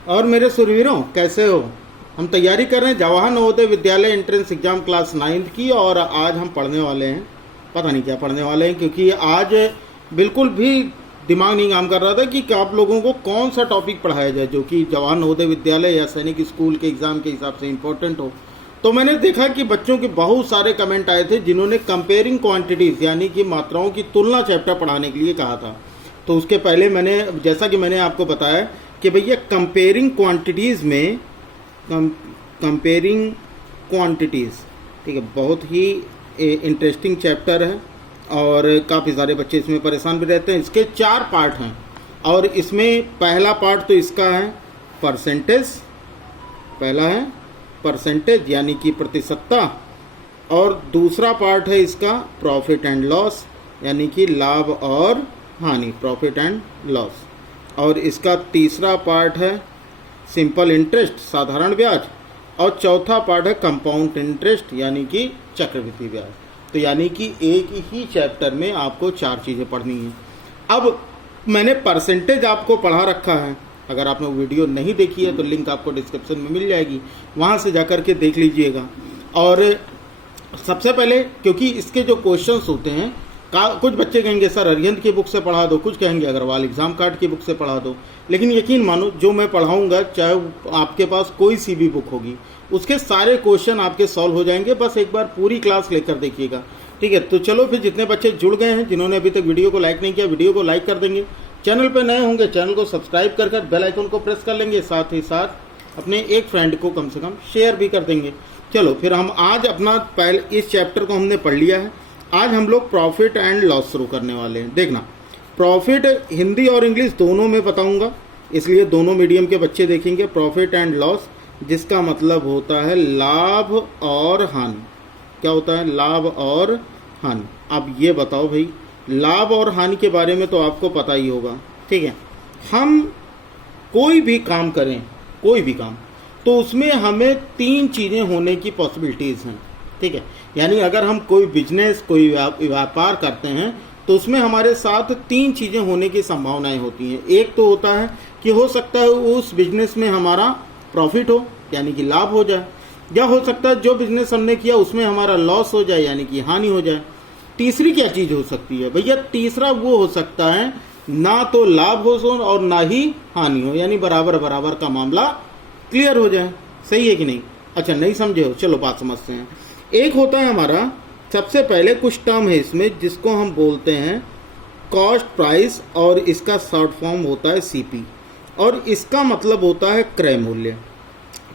और मेरे सुरवीरों, कैसे हो? हम तैयारी कर रहे हैं Jawahar Navodaya Vidyalaya entrance exam class 9th की। और आज हम पढ़ने वाले हैं, पता नहीं क्या पढ़ने वाले हैं, क्योंकि आज बिल्कुल भी दिमाग नहीं काम कर रहा था कि आप लोगों को कौन सा टॉपिक पढ़ाया जाए जो कि जवाहर नवोदय विद्यालय या सैनिक स्कूल के एग्ज़ाम के हिसाब से इम्पोर्टेंट हो। तो मैंने देखा कि बच्चों के बहुत सारे कमेंट आए थे जिन्होंने कंपेयरिंग क्वांटिटीज़ यानी कि मात्राओं की तुलना चैप्टर पढ़ाने के लिए कहा था। तो उसके पहले मैंने, जैसा कि मैंने आपको बताया कि भैया कंपेयरिंग क्वांटिटीज़ में कंपेयरिंग क्वांटिटीज़, ठीक है, बहुत ही इंटरेस्टिंग चैप्टर है और काफ़ी सारे बच्चे इसमें परेशान भी रहते हैं। इसके 4 पार्ट हैं और इसमें पहला पार्ट तो इसका है परसेंटेज, पहला है परसेंटेज यानी कि प्रतिशतता, और दूसरा पार्ट है इसका प्रॉफिट एंड लॉस यानी कि लाभ और हानि, प्रॉफिट एंड लॉस, और इसका तीसरा पार्ट है सिंपल इंटरेस्ट, साधारण ब्याज, और चौथा पार्ट है कंपाउंड इंटरेस्ट यानी कि चक्रवृद्धि ब्याज। तो यानी कि एक ही चैप्टर में आपको 4 चीज़ें पढ़नी हैं। अब मैंने परसेंटेज आपको पढ़ा रखा है, अगर आपने वीडियो नहीं देखी है तो लिंक आपको डिस्क्रिप्शन में मिल जाएगी, वहाँ से जाकर के देख लीजिएगा। और सबसे पहले, क्योंकि इसके जो क्वेश्चंस होते हैं, कुछ बच्चे कहेंगे सर अरिहंत की बुक से पढ़ा दो, कुछ कहेंगे अग्रवाल एग्जाम कार्ड की बुक से पढ़ा दो, लेकिन यकीन मानो जो मैं पढ़ाऊंगा, चाहे आपके पास कोई सी भी बुक होगी, उसके सारे क्वेश्चन आपके सॉल्व हो जाएंगे। बस एक बार पूरी क्लास लेकर देखिएगा, ठीक है? तो चलो फिर, जितने बच्चे जुड़ गए हैं, जिन्होंने अभी तक वीडियो को लाइक नहीं किया, वीडियो को लाइक कर देंगे। चैनल पर नए होंगे चैनल को सब्सक्राइब कर बेल आइकन को प्रेस कर लेंगे, साथ ही साथ अपने एक फ्रेंड को कम से कम शेयर भी कर देंगे। चलो फिर हम आज अपना पहले इस चैप्टर को हमने पढ़ लिया है, आज हम लोग प्रॉफिट एंड लॉस शुरू करने वाले हैं। देखना, प्रॉफिट हिंदी और इंग्लिश दोनों में बताऊंगा, इसलिए दोनों मीडियम के बच्चे देखेंगे। प्रॉफिट एंड लॉस, जिसका मतलब होता है लाभ और हानि। क्या होता है? लाभ और हानि। अब ये बताओ भाई, लाभ और हानि के बारे में तो आपको पता ही होगा, ठीक है? हम कोई भी काम करें, कोई भी काम, तो उसमें हमें 3 चीज़ें होने की पॉसिबिलिटीज़ हैं, ठीक है? यानी अगर हम कोई बिजनेस, कोई व्यापार करते हैं तो उसमें हमारे साथ 3 चीज़ें होने की संभावनाएं होती हैं। एक तो होता है कि हो सकता है उस बिजनेस में हमारा प्रॉफिट हो यानी कि लाभ हो जाए, या हो सकता है जो बिजनेस हमने किया उसमें हमारा लॉस हो जाए यानी कि हानि हो जाए। तीसरी क्या चीज़ हो सकती है भैया? तीसरा वो हो सकता है ना तो लाभ हो और ना ही हानि हो, यानी बराबर बराबर का मामला क्लियर हो जाए। सही है कि नहीं? अच्छा, नहीं समझे हो? चलो बात समझते हैं। एक होता है हमारा, सबसे पहले कुछ टर्म है इसमें जिसको हम बोलते हैं कॉस्ट प्राइस, और इसका शॉर्ट फॉर्म होता है सीपी, और इसका मतलब होता है क्रय मूल्य।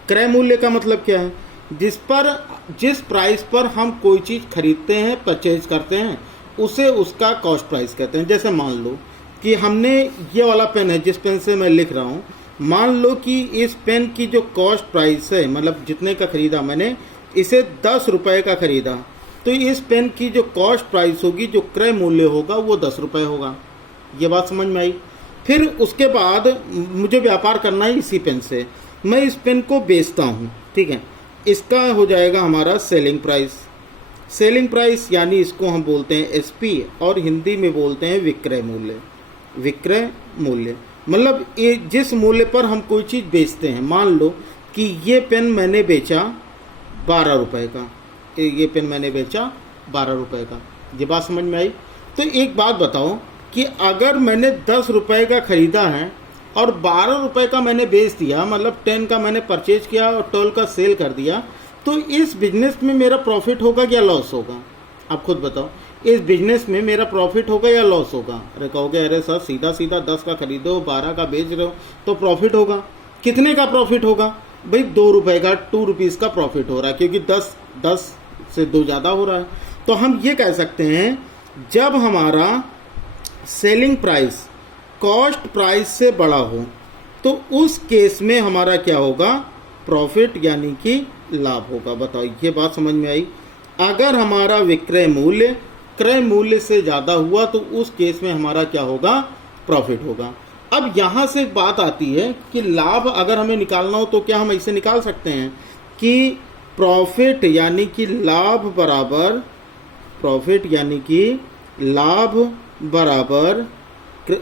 क्रय मूल्य का मतलब क्या है? जिस प्राइस पर हम कोई चीज़ खरीदते हैं, परचेज करते हैं, उसे उसका कॉस्ट प्राइस कहते हैं। जैसे मान लो कि हमने ये वाला पेन है, जिस पेन से मैं लिख रहा हूँ, मान लो कि इस पेन की जो कॉस्ट प्राइस है, मतलब जितने का खरीदा मैंने, इसे 10 रुपये का खरीदा, तो इस पेन की जो कॉस्ट प्राइस होगी, जो क्रय मूल्य होगा, वो 10 रुपये होगा। ये बात समझ में आई? फिर उसके बाद मुझे व्यापार करना है इसी पेन से, मैं इस पेन को बेचता हूँ, ठीक है? इसका हो जाएगा हमारा सेलिंग प्राइस। सेलिंग प्राइस यानी इसको हम बोलते हैं एसपी, और हिंदी में बोलते हैं विक्रय मूल्य। विक्रय मूल्य मतलब ये जिस मूल्य पर हम कोई चीज़ बेचते हैं। मान लो कि ये पेन मैंने बेचा 12 रुपये का, ये पेन मैंने बेचा 12 रुपये का। ये बात समझ में आई? तो एक बात बताओ कि अगर मैंने 10 रुपये का ख़रीदा है और 12 रुपये का मैंने बेच दिया, मतलब 10 का मैंने परचेज किया और 12 का सेल कर दिया, तो इस बिजनेस में मेरा प्रॉफिट होगा या लॉस होगा? आप खुद बताओ, इस बिजनेस में मेरा प्रॉफिट होगा या लॉस होगा? अरे कहोगे अरे सर सीधा सीधा 10 का खरीदो 12 का बेच रहे हो तो प्रॉफिट होगा। कितने का प्रॉफिट होगा भाई? 2 रुपये का, 2 रुपीज़ का प्रॉफिट हो रहा है, क्योंकि 10 से 2 ज़्यादा हो रहा है। तो हम ये कह सकते हैं, जब हमारा सेलिंग प्राइस कॉस्ट प्राइस से बड़ा हो तो उस केस में हमारा क्या होगा? प्रॉफिट यानी कि लाभ होगा। बताओ, ये बात समझ में आई? अगर हमारा विक्रय मूल्य क्रय मूल्य से ज़्यादा हुआ तो उस केस में हमारा क्या होगा? प्रॉफिट होगा। अब यहाँ से बात आती है कि लाभ अगर हमें निकालना हो तो क्या हम ऐसे निकाल सकते हैं कि प्रॉफिट यानी कि लाभ बराबर, प्रॉफिट यानी कि लाभ बराबर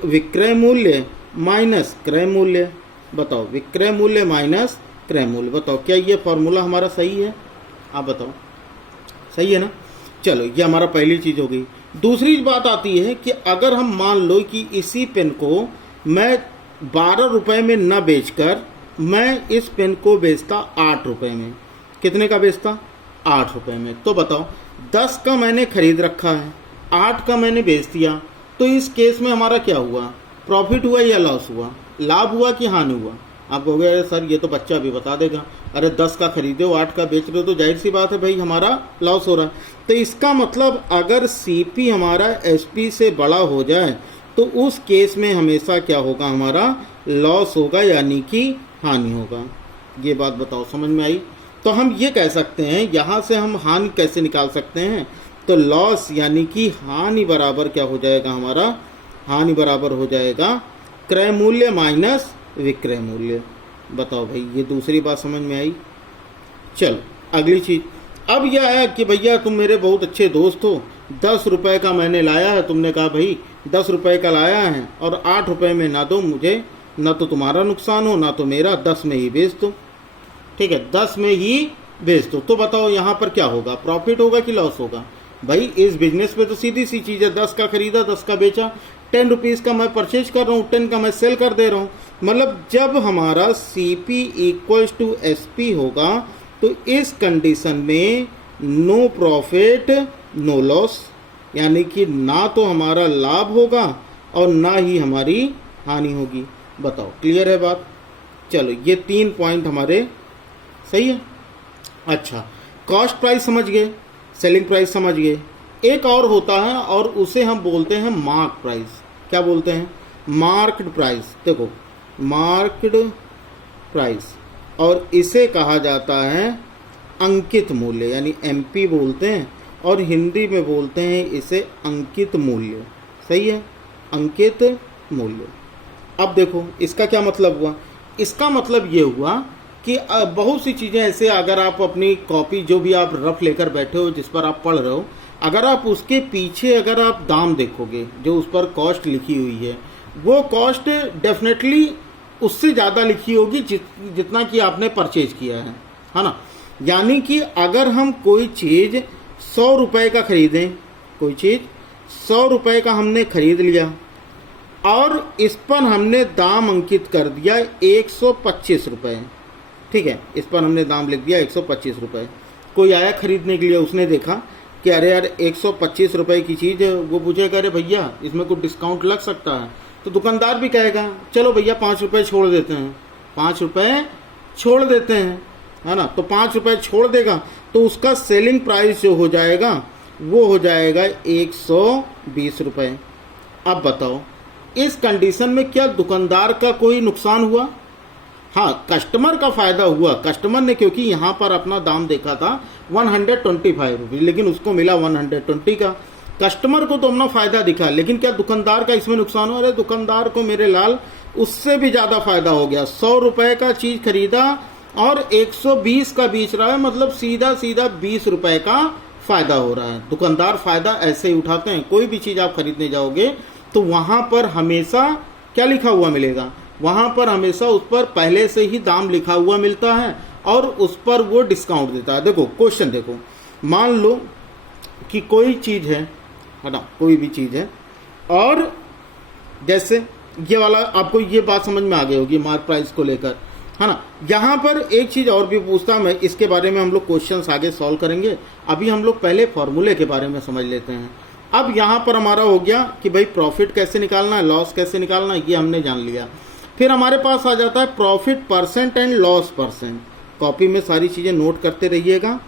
विक्रय मूल्य माइनस क्रय मूल्य। बताओ विक्रय मूल्य माइनस क्रय मूल्य। बताओ क्या ये फॉर्मूला हमारा सही है? आप बताओ, सही है ना? चलो ये हमारा पहली चीज हो गई। दूसरी बात आती है कि अगर हम मान लो कि इसी पेन को मैं 12 रुपए में न बेचकर मैं इस पेन को बेचता 8 रुपए में। कितने का बेचता? 8 रुपए में। तो बताओ 10 का मैंने खरीद रखा है, 8 का मैंने बेच दिया, तो इस केस में हमारा क्या हुआ? प्रॉफिट हुआ या लॉस हुआ? लाभ हुआ कि हानि हुआ? आप कहोगे अरे सर ये तो बच्चा भी बता देगा, अरे 10 का खरीदे हो 8 का बेच रहे हो, तो जाहिर सी बात है भाई हमारा लॉस हो रहा है। तो इसका मतलब अगर सीपी हमारा एसपी से बड़ा हो जाए तो उस केस में हमेशा क्या होगा? हमारा लॉस होगा, यानी कि हानि होगा। ये बात बताओ समझ में आई? तो हम ये कह सकते हैं, यहाँ से हम हानि कैसे निकाल सकते हैं? तो लॉस यानी कि हानि बराबर क्या हो जाएगा हमारा? हानि बराबर हो जाएगा क्रय मूल्य माइनस विक्रय मूल्य। बताओ भाई ये दूसरी बात समझ में आई? चलो अगली चीज। अब यह है कि भैया तुम मेरे बहुत अच्छे दोस्त हो, 10 रुपए का मैंने लाया है, तुमने कहा भाई 10 रुपए का लाया है और 8 रुपए में ना दो मुझे, ना तो तुम्हारा नुकसान हो ना तो मेरा, 10 में ही बेच दो। ठीक है, 10 में ही बेच दो। तो बताओ यहाँ पर क्या होगा? प्रॉफिट होगा कि लॉस होगा? भाई इस बिजनेस में तो सीधी सी चीज है, 10 का खरीदा 10 का बेचा, 10 रुपीज का मैं परचेज कर रहा हूँ, 10 का मैं सेल कर दे रहा हूँ। मतलब जब हमारा सीपी इक्वल्स टू एसपी होगा तो इस कंडीशन में नो प्रॉफिट नो लॉस, यानी कि ना तो हमारा लाभ होगा और ना ही हमारी हानि होगी। बताओ क्लियर है बात? चलो ये 3 पॉइंट हमारे सही है। अच्छा, कॉस्ट प्राइस समझ गए, सेलिंग प्राइस समझ गए। एक और होता है और उसे हम बोलते हैं मार्क प्राइस। क्या बोलते हैं? Marked price. देखो मार्क्ड प्राइस, और इसे कहा जाता है अंकित मूल्य, यानी एमपी बोलते हैं, और हिंदी में बोलते हैं इसे अंकित मूल्य। सही है, अंकित मूल्य। अब देखो इसका क्या मतलब हुआ? इसका मतलब ये हुआ कि बहुत सी चीज़ें ऐसे, अगर आप अपनी कॉपी जो भी आप रफ लेकर बैठे हो जिस पर आप पढ़ रहे हो, अगर आप उसके पीछे अगर आप दाम देखोगे जो उस पर कॉस्ट लिखी हुई है, वो कॉस्ट डेफिनेटली उससे ज़्यादा लिखी होगी जितना कि आपने परचेज किया है ना। यानी कि अगर हम कोई चीज़ 100 रुपये का खरीदें, कोई चीज़ 100 रुपये का हमने खरीद लिया और इस पर हमने दाम अंकित कर दिया 125 रुपये। ठीक है, इस पर हमने दाम लिख दिया 125 रुपये। कोई आया खरीदने के लिए, उसने देखा कि अरे यार 125 रुपये की चीज़, वो पूछेगा अरे भैया इसमें कुछ डिस्काउंट लग सकता है? तो दुकानदार भी कहेगा चलो भैया 5 रुपये छोड़ देते हैं, 5 रुपये छोड़ देते हैं, है ना। तो 5 रुपये छोड़ देगा तो उसका सेलिंग प्राइस जो हो जाएगा वो हो जाएगा 120 रुपये। अब बताओ इस कंडीशन में क्या दुकानदार का कोई नुकसान हुआ? हाँ, कस्टमर का फायदा हुआ। कस्टमर ने क्योंकि यहाँ पर अपना दाम देखा था 125 रुपये, लेकिन उसको मिला 120 का। कस्टमर को तो अपना फायदा दिखा, लेकिन क्या दुकानदार का इसमें नुकसान हुआ? अरे दुकानदार को मेरे लाल उससे भी ज्यादा फायदा हो गया। 100 रुपये का चीज खरीदा और 120 का बेच रहा है, मतलब सीधा सीधा 20 रुपये का फायदा हो रहा है। दुकानदार फायदा ऐसे ही उठाते हैं। कोई भी चीज आप खरीदने जाओगे तो वहां पर हमेशा क्या लिखा हुआ मिलेगा? वहां पर हमेशा उस पर पहले से ही दाम लिखा हुआ मिलता है और उस पर वो डिस्काउंट देता है। देखो क्वेश्चन देखो, मान लो कि कोई चीज है ना, कोई भी चीज है, और जैसे ये वाला आपको ये बात समझ में आ गई होगी मार्क प्राइस को लेकर, है ना। यहाँ पर एक चीज और भी पूछता मैं, इसके बारे में हम लोग क्वेश्चंस आगे सॉल्व करेंगे। अभी हम लोग पहले फॉर्मूले के बारे में समझ लेते हैं। अब यहाँ पर हमारा हो गया कि भाई प्रॉफिट कैसे निकालना है, लॉस कैसे निकालना है, ये हमने जान लिया। फिर हमारे पास आ जाता है profit percent and loss percent. Copy में सारी चीजें नोट करते रहिएगा।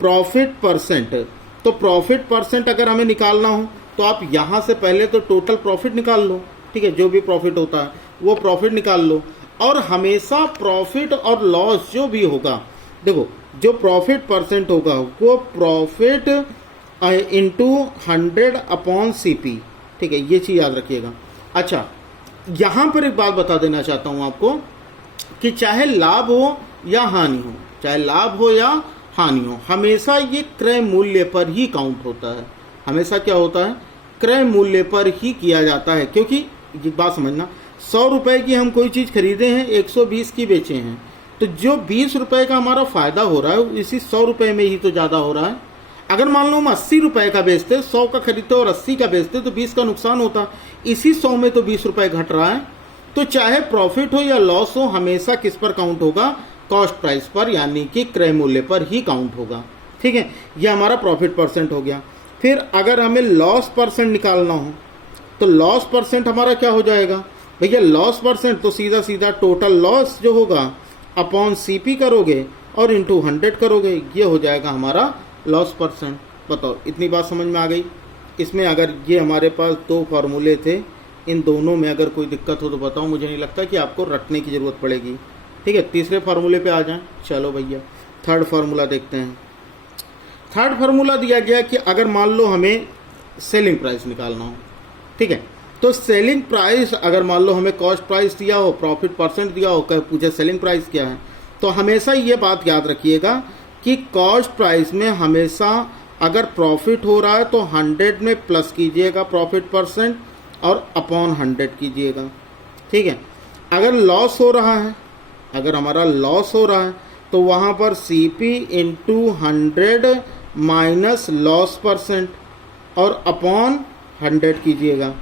प्रॉफिट परसेंट, तो प्रॉफिट परसेंट अगर हमें निकालना हो तो आप यहां से पहले तो टोटल प्रॉफिट निकाल लो। ठीक है, जो भी प्रॉफिट होता है वो प्रॉफिट निकाल लो, और हमेशा प्रॉफिट और लॉस जो भी होगा, देखो जो प्रॉफिट परसेंट होगा वो प्रॉफिट इंटू 100 अपॉन सीपी। ठीक है, ये चीज याद रखिएगा। अच्छा, यहां पर एक बात बता देना चाहता हूं आपको कि चाहे लाभ हो या हानि हो, चाहे लाभ हो या हानि हो, हमेशा ये क्रय मूल्य पर ही काउंट होता है। हमेशा क्या होता है? क्रय मूल्य पर ही किया जाता है। क्योंकि ये बात समझना, 100 रुपए की हम कोई चीज़ खरीदे हैं, 120 की बेचे हैं, तो जो 20 रुपए का हमारा फायदा हो रहा है इसी 100 रुपए में ही तो ज़्यादा हो रहा है। अगर मान लो हम 80 रुपए का बेचते, 100 का खरीदते और 80 का बेचते तो 20 का नुकसान होता, इसी 100 में तो 20 रुपए घट रहा है। तो चाहे प्रॉफिट हो या लॉस हो, हमेशा किस पर काउंट होगा? कॉस्ट प्राइस पर, यानी कि क्रय मूल्य पर ही काउंट होगा। ठीक है, यह हमारा प्रॉफिट परसेंट हो गया। फिर अगर हमें लॉस परसेंट निकालना हो तो लॉस परसेंट हमारा क्या हो जाएगा भैया? लॉस परसेंट तो सीधा सीधा टोटल लॉस जो होगा अपॉन सीपी करोगे और इंटू 100 करोगे, ये हो जाएगा हमारा लॉस परसेंट। बताओ, इतनी बात समझ में आ गई? इसमें अगर ये हमारे पास 2 फार्मूले थे, इन दोनों में अगर कोई दिक्कत हो तो बताओ, मुझे नहीं लगता कि आपको रटने की ज़रूरत पड़ेगी। ठीक है, तीसरे फार्मूले पे आ जाएं। चलो भैया, थर्ड फार्मूला देखते हैं। थर्ड फार्मूला दिया गया कि अगर मान लो हमें सेलिंग प्राइस निकालना हो, ठीक है, तो सेलिंग प्राइस अगर मान लो हमें कॉस्ट प्राइस दिया हो, प्रॉफिट परसेंट दिया हो, कहीं पूछे सेलिंग प्राइस क्या है, तो हमेशा ये बात याद रखिएगा कि कॉस्ट प्राइस में हमेशा अगर प्रॉफिट हो रहा है तो 100 में प्लस कीजिएगा प्रॉफिट परसेंट और अपॉन 100 कीजिएगा। ठीक है, अगर लॉस हो रहा है, अगर हमारा लॉस हो रहा है तो वहाँ पर CP into 100 minus loss percent और अपॉन 100 कीजिएगा।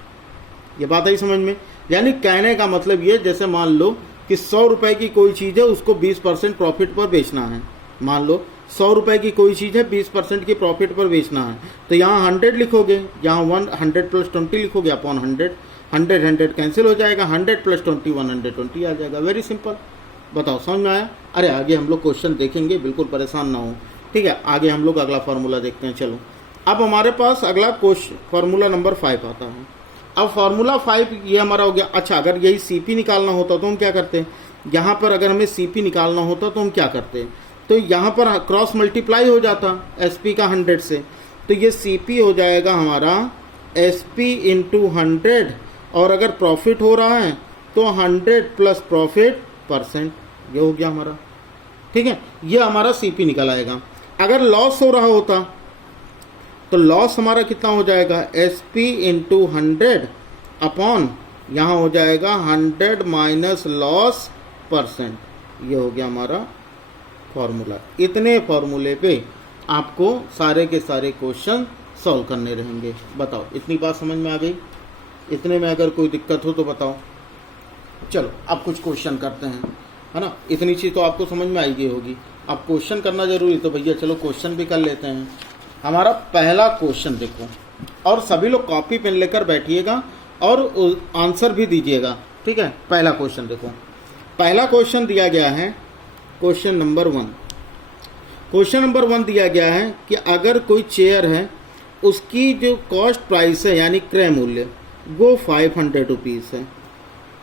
ये बात आई समझ में? यानी कहने का मतलब ये, जैसे मान लो कि 100 रुपए की कोई चीज़ है, उसको 20% प्रॉफिट पर बेचना है। मान लो 100 रुपए की कोई चीज़ है, 20% की प्रॉफिट पर बेचना है, तो यहाँ 100 लिखोगे, यहाँ 100 प्लस 20 लिखोगे अपॉन 100, 100 कैंसिल हो जाएगा, 100 प्लस 20 120 आ जाएगा। Very simple. बताओ, समझ में आया? अरे आगे हम लोग क्वेश्चन देखेंगे, बिल्कुल परेशान ना हो। ठीक है, आगे हम लोग अगला फार्मूला देखते हैं। चलो, अब हमारे पास अगला क्वेश्चन फार्मूला नंबर 5 आता है। अब फार्मूला 5 ये हमारा हो गया। अच्छा, अगर यही CP निकालना होता तो हम क्या करते? यहाँ पर अगर हमें CP निकालना होता तो हम क्या करते? तो यहाँ पर क्रॉस मल्टीप्लाई हो जाता SP का 100 से, तो ये CP हो जाएगा हमारा SP इंटू 100, और अगर प्रॉफिट हो रहा है तो 100 प्लस प्रॉफिट परसेंट, ये हो गया हमारा। ठीक है, ये हमारा CP निकल आएगा। अगर लॉस हो रहा होता तो लॉस हमारा कितना हो जाएगा? SP इंटू 100 अपॉन यहाँ हो जाएगा 100 माइनस लॉस परसेंट, ये हो गया हमारा फॉर्मूला। इतने फॉर्मूले पे आपको सारे के सारे क्वेश्चन सॉल्व करने रहेंगे। बताओ, इतनी बात समझ में आ गई? इतने में अगर कोई दिक्कत हो तो बताओ। चलो, अब कुछ क्वेश्चन करते हैं, है ना? इतनी चीज़ तो आपको समझ में आई गई होगी। अब क्वेश्चन करना जरूरी, तो भैया चलो क्वेश्चन भी कर लेते हैं। हमारा पहला क्वेश्चन देखो, और सभी लोग कॉपी पेन लेकर बैठिएगा और आंसर भी दीजिएगा। ठीक है, पहला क्वेश्चन देखो। पहला क्वेश्चन दिया गया है, क्वेश्चन नंबर 1। क्वेश्चन नंबर 1 दिया गया है कि अगर कोई चेयर है, उसकी जो कॉस्ट प्राइस है यानी क्रय मूल्य वो 500 रुपीज़ है।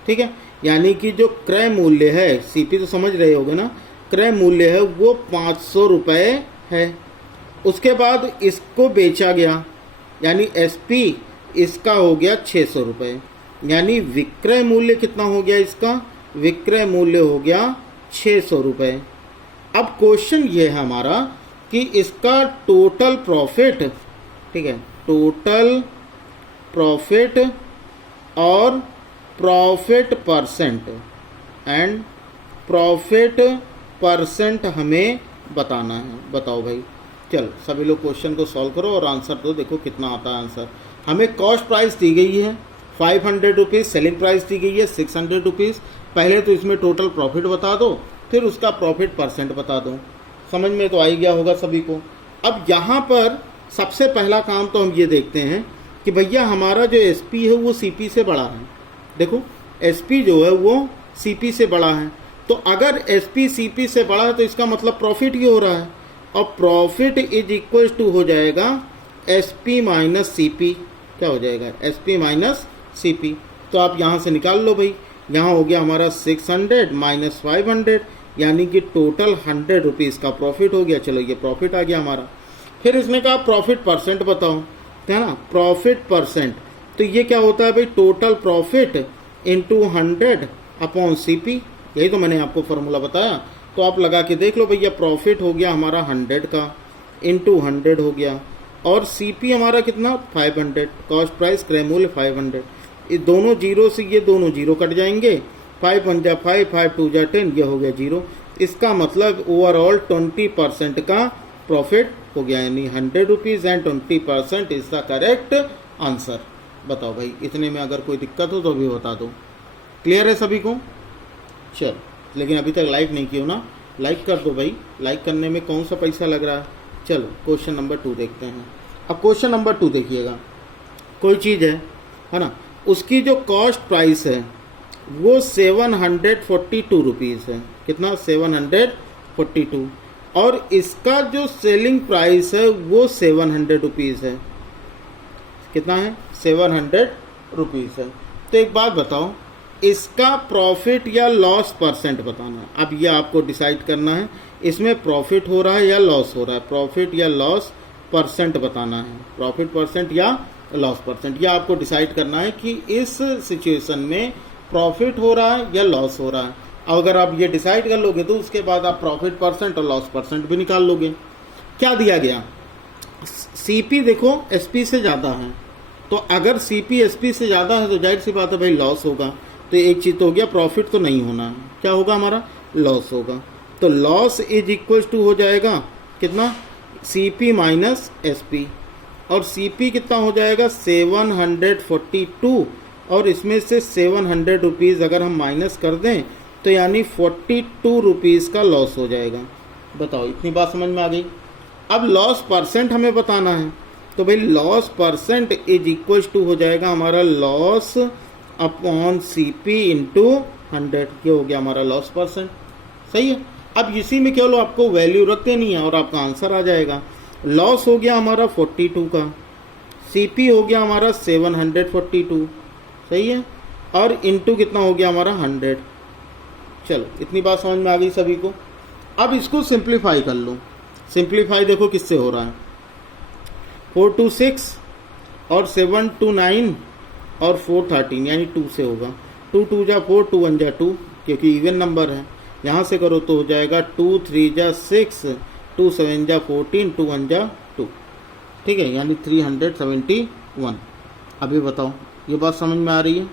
ठीक है, यानी कि जो क्रय मूल्य है, CP तो समझ रहे होगे ना, क्रय मूल्य है वो 500 रुपये है। उसके बाद इसको बेचा गया, यानी SP इसका हो गया 600 रुपये, यानी विक्रय मूल्य कितना हो गया? इसका विक्रय मूल्य हो गया 600 रुपये। अब क्वेश्चन ये है हमारा कि इसका टोटल प्रॉफिट, ठीक है, टोटल प्रॉफिट और profit percent and profit percent हमें बताना है। बताओ भाई, चलो सभी लोग क्वेश्चन को सॉल्व करो और आंसर दो। देखो कितना आता है आंसर। हमें कॉस्ट प्राइस दी गई है 500 रुपीज़, सेलिंग प्राइस दी गई है 600 रुपीज़। पहले तो इसमें टोटल प्रॉफिट बता दो, फिर उसका प्रॉफिट परसेंट बता दो। समझ में तो आ ही गया होगा सभी को। अब यहाँ पर सबसे पहला काम तो हम ये देखते हैं कि भैया हमारा जो SP है वो CP से बड़ा है। देखो SP जो है वो CP से बड़ा है, तो अगर SP CP से बड़ा है तो इसका मतलब प्रॉफिट ही हो रहा है, और प्रॉफिट इज इक्वल टू हो जाएगा SP माइनस CP। क्या हो जाएगा? SP minus CP। तो आप यहाँ से निकाल लो भाई। यहाँ हो गया हमारा 600 माइनस 500, यानी कि टोटल 100 रुपीज़ का प्रॉफिट हो गया। चलो ये प्रॉफिट आ गया हमारा। फिर इसने कहा प्रॉफिट परसेंट बताओ, है ना? प्रॉफिट परसेंट, तो ये क्या होता है भाई? Total profit into 100 upon CP। यही तो मैंने आपको फॉर्मूला बताया, तो आप लगा के देख लो भैया। प्रॉफिट हो गया हमारा 100 का, इंटू 100 हो गया, और CP हमारा कितना? 500, कॉस्ट प्राइस क्रय मूल्य 500। ये दोनों जीरो से ये दोनों जीरो कट जाएंगे, 5 1 जा 5, 5 2 जा 10, ये हो गया जीरो। इसका मतलब ओवरऑल 20% का प्रॉफिट हो गया, यानी 100 rupees and 20% is the correct answer. बताओ भाई, इतने में अगर कोई दिक्कत हो तो भी बता दो। क्लियर है सभी को? चलो, लेकिन अभी तक लाइक नहीं किया ना, लाइक कर दो भाई, लाइक करने में कौन सा पैसा लग रहा है। चलो क्वेश्चन नंबर 2 देखते हैं। अब क्वेश्चन नंबर 2 देखिएगा, कोई चीज़ है ना, उसकी जो कॉस्ट प्राइस है वो 742 रुपीज़ है। कितना? 742। और इसका जो सेलिंग प्राइस है वो 700 रुपीज़ है। कितना है? 700 रुपीज़ है। तो एक बात बताओ, इसका प्रॉफिट या लॉस परसेंट बताना है। अब ये आपको डिसाइड करना है, इसमें प्रॉफिट हो रहा है या लॉस हो रहा है, प्रॉफिट या लॉस परसेंट बताना है, प्रॉफिट परसेंट या लॉस परसेंट। यह आपको डिसाइड करना है कि इस सिचुएशन में प्रॉफिट हो रहा है या लॉस हो रहा है। अगर आप ये डिसाइड कर लोगे तो उसके बाद आप प्रॉफिट परसेंट और लॉस परसेंट भी निकाल लोगे। क्या दिया गया? सीपी देखो एसपी से ज़्यादा है, तो अगर सीपी एसपी से ज़्यादा है तो जाहिर सी बात है भाई लॉस होगा। तो एक चीज़ तो हो गया, प्रॉफिट तो नहीं होना है, क्या होगा हमारा? लॉस होगा। तो लॉस इज इक्वल टू हो जाएगा कितना? CP minus SP. और सीपी कितना हो जाएगा? 742। और इसमें से 700 रुपीज़ अगर हम माइनस कर दें तो यानी 42 रुपीज़ का लॉस हो जाएगा। बताओ, इतनी बात समझ में आ गई? अब लॉस परसेंट हमें बताना है, तो भाई loss percent is equal to हो जाएगा हमारा लॉस अपॉन सीपी इंटू 100। ये हो गया हमारा लॉस परसेंट। सही है। अब इसी में केवल आपको वैल्यू रख देनी है और आपका आंसर आ जाएगा। लॉस हो गया हमारा 42 का, सीपी हो गया हमारा 742। सही है। और इंटू कितना हो गया हमारा? 100। चलो, इतनी बात समझ में आ गई सभी को। अब इसको सिंप्लीफाई कर लो। सिंप्लीफाई देखो किससे हो रहा है? 4 2 6 और 7 2 9 और 4 13, यानी 2 से होगा। 2 2 जा 4, 2 1 जा 2, क्योंकि इवन नंबर है। यहाँ से करो तो हो जाएगा 2 3 जा 6, 2 7 जा 14, 2 1 जा 2। ठीक है, यानी 371। अभी बताओ, ये बात समझ में आ रही है?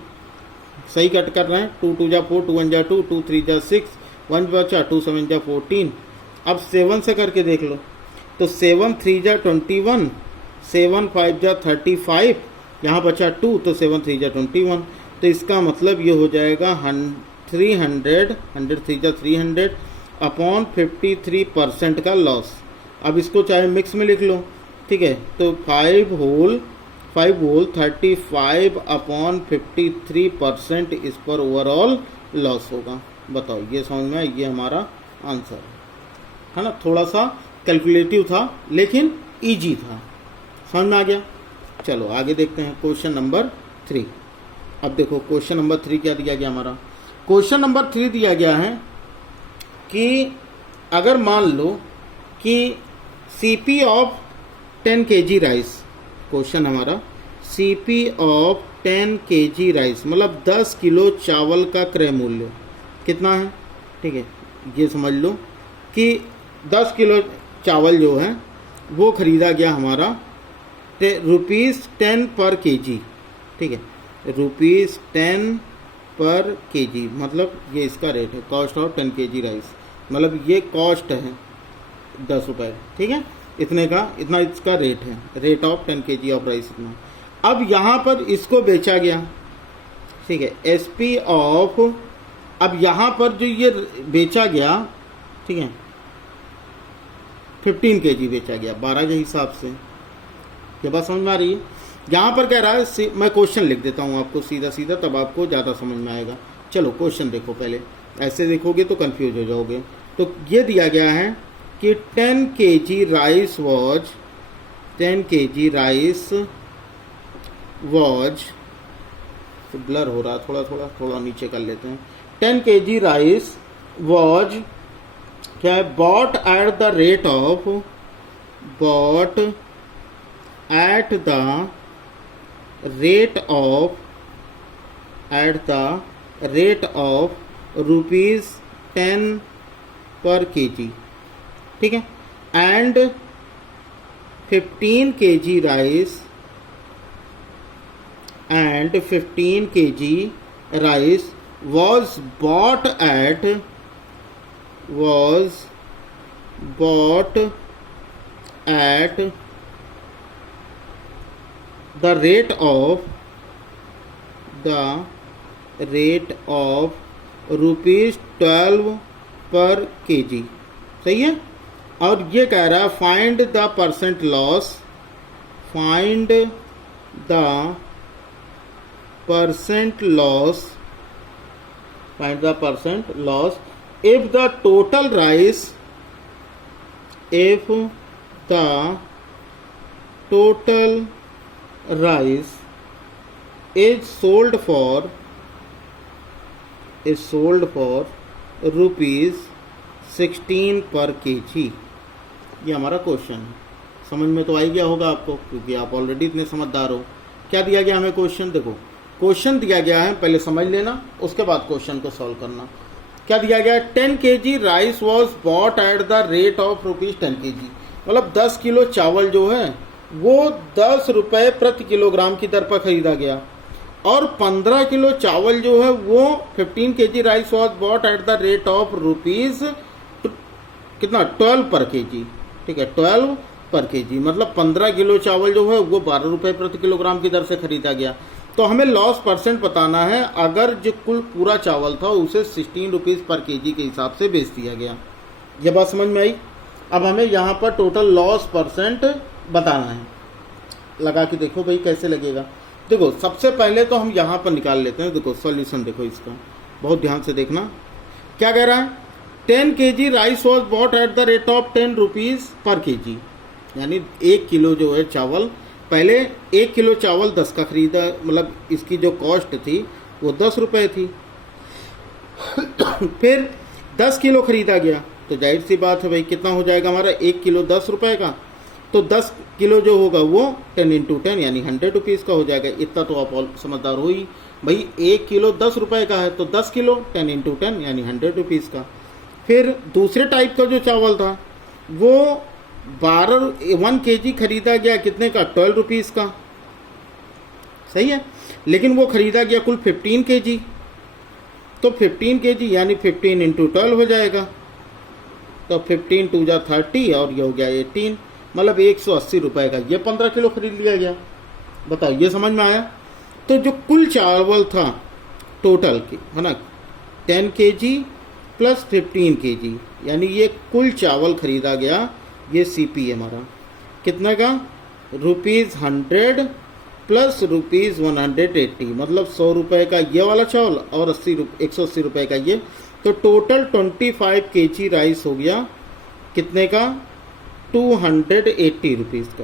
सही कट कर रहे हैं। 2 2 जा 4, 2 1 जा 2, 2 3 जा 6, 1 बचा, 2 7 जा 14। अब 7 से करके देख लो, तो 7 3 जा 21, 7 5 जा 35, यहाँ बचा 2, तो 7 3 जा 21। तो इसका मतलब ये हो जाएगा 300, 100 3 जा 300 अपॉन 53% का लॉस। अब इसको चाहे मिक्स में लिख लो, ठीक है। तो 5 होल 35 अपॉन 53% इस पर ओवरऑल लॉस होगा। बताओ, ये समझ में आया? ये हमारा आंसर है ना। थोड़ा सा कैलकुलेटिव था लेकिन इजी था, समझ में आ गया। चलो आगे देखते हैं क्वेश्चन नंबर 3। अब देखो क्वेश्चन नंबर 3 क्या दिया गया हमारा? क्वेश्चन नंबर 3 दिया गया है कि अगर मान लो कि CP of 10 kg rice, question हमारा सीपी ऑफ 10 kg राइस मतलब 10 किलो चावल का क्रय मूल्य कितना है? ठीक है, ये समझ लो कि 10 किलो चावल जो है वो खरीदा गया हमारा ₹10 पर kg। ठीक है, ₹10 पर kg मतलब ये इसका रेट है, कॉस्ट ऑफ 10 kg राइस। मतलब ये कॉस्ट है 10 रुपये। ठीक है, इतना इसका रेट है, rate of 10 kg of rice इतना। अब यहाँ पर इसको बेचा गया, ठीक है, एसपी ऑफ, अब यहाँ पर जो ये बेचा गया, ठीक है, 15 kg बेचा गया 12 के हिसाब से। ये बात समझ में आ रही है? यहाँ पर कह रहा है, मैं क्वेश्चन लिख देता हूँ आपको सीधा सीधा, तब आपको ज़्यादा समझ में आएगा। चलो क्वेश्चन देखो पहले, ऐसे देखोगे तो कंफ्यूज हो जाओगे। तो ये दिया गया है कि 10 kg rice was, 10 kg rice was, blur हो रहा, थोड़ा नीचे कर लेते हैं। 10 kg राइस वॉज क्या है? Bought at the rate of, bought at the rate of, at the rate of ₹10 पर kg। ठीक है, and 15 kg rice and 15 kg rice was bought at the rate of rupees 12 पर KG. सही है। और ये कह रहा है find the percent loss, find the percent loss if the total rice is sold for rupees 16 पर केजी। ये हमारा क्वेश्चन है। समझ में तो आ ही गया होगा आपको, क्योंकि आप ऑलरेडी इतने समझदार हो। क्या दिया गया हमें क्वेश्चन? देखो क्वेश्चन दिया गया है, पहले समझ लेना, उसके बाद क्वेश्चन को सॉल्व करना। क्या दिया गया है? 10 kg rice was bought at the rate of rupees 10 kg। मतलब 10 किलो चावल जो है वो 10 रुपये प्रति किलोग्राम की दर पर खरीदा गया, और 15 किलो चावल जो है वो 15 kg rice was bought at the rate of rupees कितना 12 पर केजी। ठीक है, 12 पर केजी मतलब 15 किलो चावल जो है वो 12 रुपये प्रति किलोग्राम की दर से खरीदा गया। तो हमें लॉस परसेंट बताना है अगर जो कुल पूरा चावल था उसे 16 रुपीज़ पर केजी के हिसाब से बेच दिया गया। ये बात समझ में आई? अब हमें यहाँ पर टोटल लॉस परसेंट बताना है। लगा के देखो भाई कैसे लगेगा। देखो सबसे पहले तो हम यहाँ पर निकाल लेते हैं। देखो सॉल्यूशन देखो इसका, बहुत ध्यान से देखना। क्या कह रहा है? 10 kg rice was bought at the rate of 10 rupees पर केजी। यानी 1 किलो जो है चावल, पहले 1 किलो चावल 10 का खरीदा, मतलब इसकी जो कॉस्ट थी वो 10 रुपये थी। फिर 10 किलो खरीदा गया, तो जाहिर सी बात है भाई कितना हो जाएगा हमारा 1 किलो 10 रुपये का। तो 10 किलो जो होगा वो 10 × 10 यानी 100 रुपीज़ का हो जाएगा। इतना तो आप समझदार हो ही भाई। 1 किलो 10 रुपये का है तो 10 किलो 10 × 10 यानी 100 रुपीज़ का। फिर दूसरे टाइप का जो चावल था वो 1 kg खरीदा गया, कितने का? 12 रुपीज़ का। सही है, लेकिन वो खरीदा गया कुल 15 kg। तो 15 kg यानी 15 × 12 हो जाएगा। तो 15 2 जा 30 और ये हो गया 18, मतलब 180 रुपये का ये 15 किलो खरीद लिया गया। बताओ ये समझ में आया? तो जो कुल चावल था टोटल की है ना 10 kg प्लस 15 kg, यानी ये कुल चावल खरीदा गया, ये CP है हमारा कितना का? ₹100 प्लस ₹180, मतलब 100 रुपये का ये वाला चावल और 180 रुपये का ये। तो टोटल 25 kg राइस हो गया कितने का? 280 रुपीज़ का।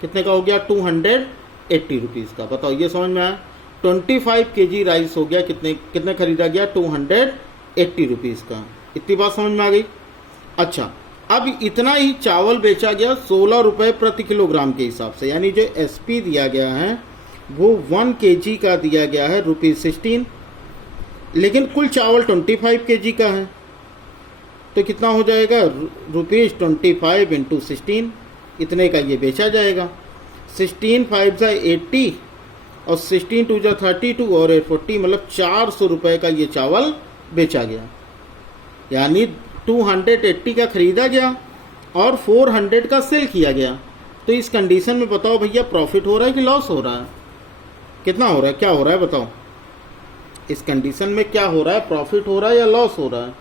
कितने का हो गया? 280 रुपीज़ का। बताओ ये समझ में आया? 25 kg राइस हो गया, कितने खरीदा गया? 280 रुपीज़ का। इतनी बात समझ में आ गई? अच्छा, अब इतना ही चावल बेचा गया 16 रुपये प्रति किलोग्राम के हिसाब से, यानी जो SP दिया गया है वो 1 kg का दिया गया है ₹16, लेकिन कुल चावल 25 kg का है। तो कितना हो जाएगा? ₹25 × 16, इतने का ये बेचा जाएगा। 16 5 जा 80 और 16 2 जा 32 और 8 40, मतलब 400 रुपये का ये चावल बेचा गया। यानी 280 का खरीदा गया और 400 का सेल किया गया। तो इस कंडीशन में बताओ भैया प्रॉफिट हो रहा है कि लॉस हो रहा है? कितना हो रहा है, क्या हो रहा है बताओ? इस कंडीशन में क्या हो रहा है? प्रॉफिट हो रहा है या लॉस हो रहा है?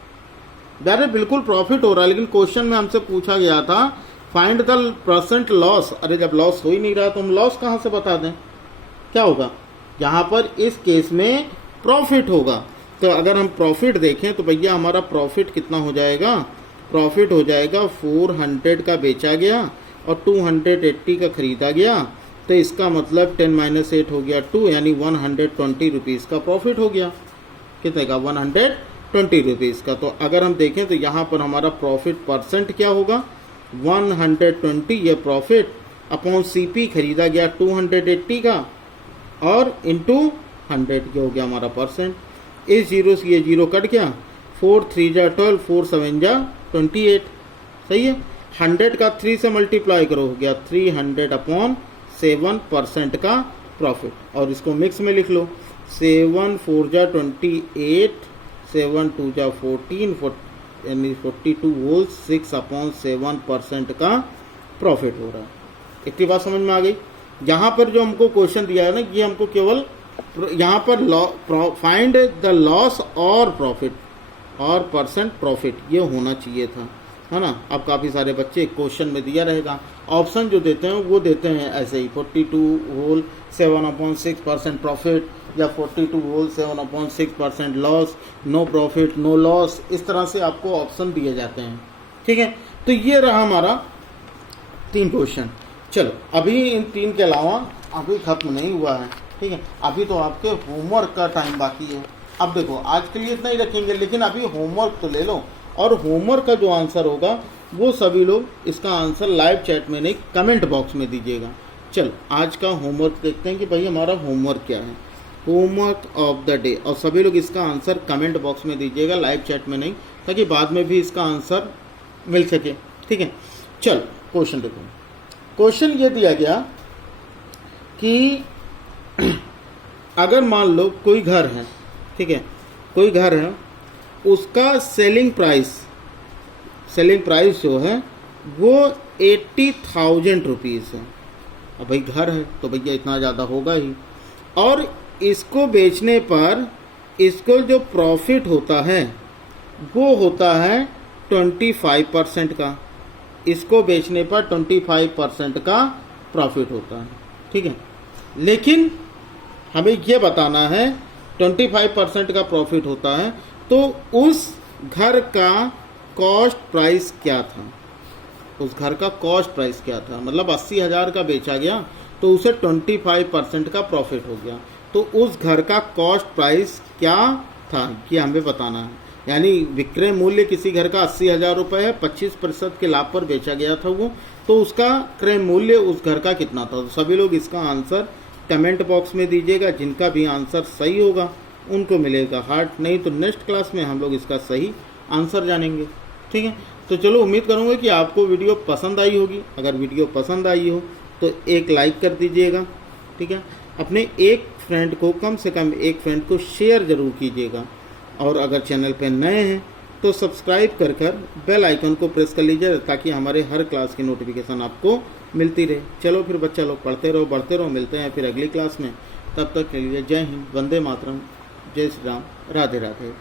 यार बिल्कुल प्रॉफिट हो रहा है, लेकिन क्वेश्चन में हमसे पूछा गया था फाइंड द परसेंट लॉस। अरे जब लॉस हो ही नहीं रहा तो हम लॉस कहाँ से बता दें? क्या होगा यहाँ पर? इस केस में प्रॉफिट होगा। तो अगर हम प्रॉफिट देखें तो भैया हमारा प्रॉफिट कितना हो जाएगा? प्रॉफिट हो जाएगा 400 का बेचा गया और 280 का खरीदा गया। तो इसका मतलब 10 - 8 हो गया 2, यानी 120 रुपीज़ का प्रॉफिट हो गया। कितने का? 120 रुपीज़ का। तो अगर हम देखें तो यहाँ पर हमारा प्रॉफिट परसेंट क्या होगा? 120 ये प्रॉफिट अपॉन CP खरीदा गया 280 का और इंटू 100 ये हो गया हमारा परसेंट। इस जीरो से ये जीरो कट गया, 4 3 जा 12, 4 7 जा 28। सही है, 100 का 3 से मल्टीप्लाई करो हो गया 300/7% का प्रॉफिट। और इसको मिक्स में लिख लो, 7 4 जा 28, 7 2 जा 14, यानी 42 होल 6/7% का प्रॉफिट हो रहा है। इतनी बात समझ में आ गई। यहाँ पर जो हमको क्वेश्चन दिया है ना, ये हमको केवल यहाँ पर फाइंड द लॉस और प्रॉफिट और परसेंट प्रॉफिट ये होना चाहिए था, है ना। अब काफ़ी सारे बच्चे क्वेश्चन में दिया रहेगा, ऑप्शन जो देते हैं वो देते हैं ऐसे ही 42 होल 7/6% प्रॉफिट या 42 whole 7/6% loss, no profit no loss, इस तरह से आपको ऑप्शन दिए जाते हैं। ठीक है, तो ये रहा हमारा 3 क्वेश्चन। चलो अभी इन 3 के अलावा अभी खत्म नहीं हुआ है, ठीक है, अभी तो आपके होमवर्क का टाइम बाकी है। अब देखो आज के लिए इतना ही रखेंगे, लेकिन अभी होमवर्क तो ले लो, और होमवर्क का जो आंसर होगा वो सभी लोग इसका आंसर लाइव चैट में नहीं कमेंट बॉक्स में दीजिएगा। चलो आज का होमवर्क देखते हैं कि भाई हमारा होमवर्क क्या है, होमवर्क ऑफ द डे, और सभी लोग इसका आंसर कमेंट बॉक्स में दीजिएगा, लाइव चैट में नहीं, ताकि बाद में भी इसका आंसर मिल सके। ठीक है, चलो क्वेश्चन देखो। क्वेश्चन ये दिया गया कि अगर मान लो कोई घर है, ठीक है, कोई घर है, उसका सेलिंग प्राइस जो है वो 80,000 रुपीज़ है। अब भाई घर है तो भैया इतना ज़्यादा होगा ही, और इसको बेचने पर इसको जो प्रॉफिट होता है वो होता है 25% का, इसको बेचने पर 25% का प्रॉफिट होता है। ठीक है, लेकिन हमें ये बताना है 25% का प्रॉफिट होता है तो उस घर का कॉस्ट प्राइस क्या था, उस घर का कॉस्ट प्राइस क्या था, मतलब 80,000 का बेचा गया तो उसे 25% का प्रॉफिट हो गया, तो उस घर का कॉस्ट प्राइस क्या था ये हमें बताना है। यानी विक्रय मूल्य किसी घर का 80,000 रुपये है, 25% के लाभ पर बेचा गया था वो, तो उसका क्रय मूल्य उस घर का कितना था। तो सभी लोग इसका आंसर कमेंट बॉक्स में दीजिएगा, जिनका भी आंसर सही होगा उनको मिलेगा हार्ट, नहीं तो नेक्स्ट क्लास में हम लोग इसका सही आंसर जानेंगे। ठीक है, तो चलो उम्मीद करूँगा कि आपको वीडियो पसंद आई होगी। अगर वीडियो पसंद आई हो तो एक लाइक कर दीजिएगा, ठीक है, अपने एक फ्रेंड को, कम से कम एक फ्रेंड को शेयर ज़रूर कीजिएगा, और अगर चैनल पर नए हैं तो सब्सक्राइब कर बेल आइकन को प्रेस कर लीजिए, ताकि हमारे हर क्लास की नोटिफिकेशन आपको मिलती रहे। चलो फिर बच्चा लोग पढ़ते रहो, बढ़ते रहो, मिलते हैं फिर अगली क्लास में। तब तक के लिए जय हिंद, वंदे मातरम, जय श्री राम, राधे राधे।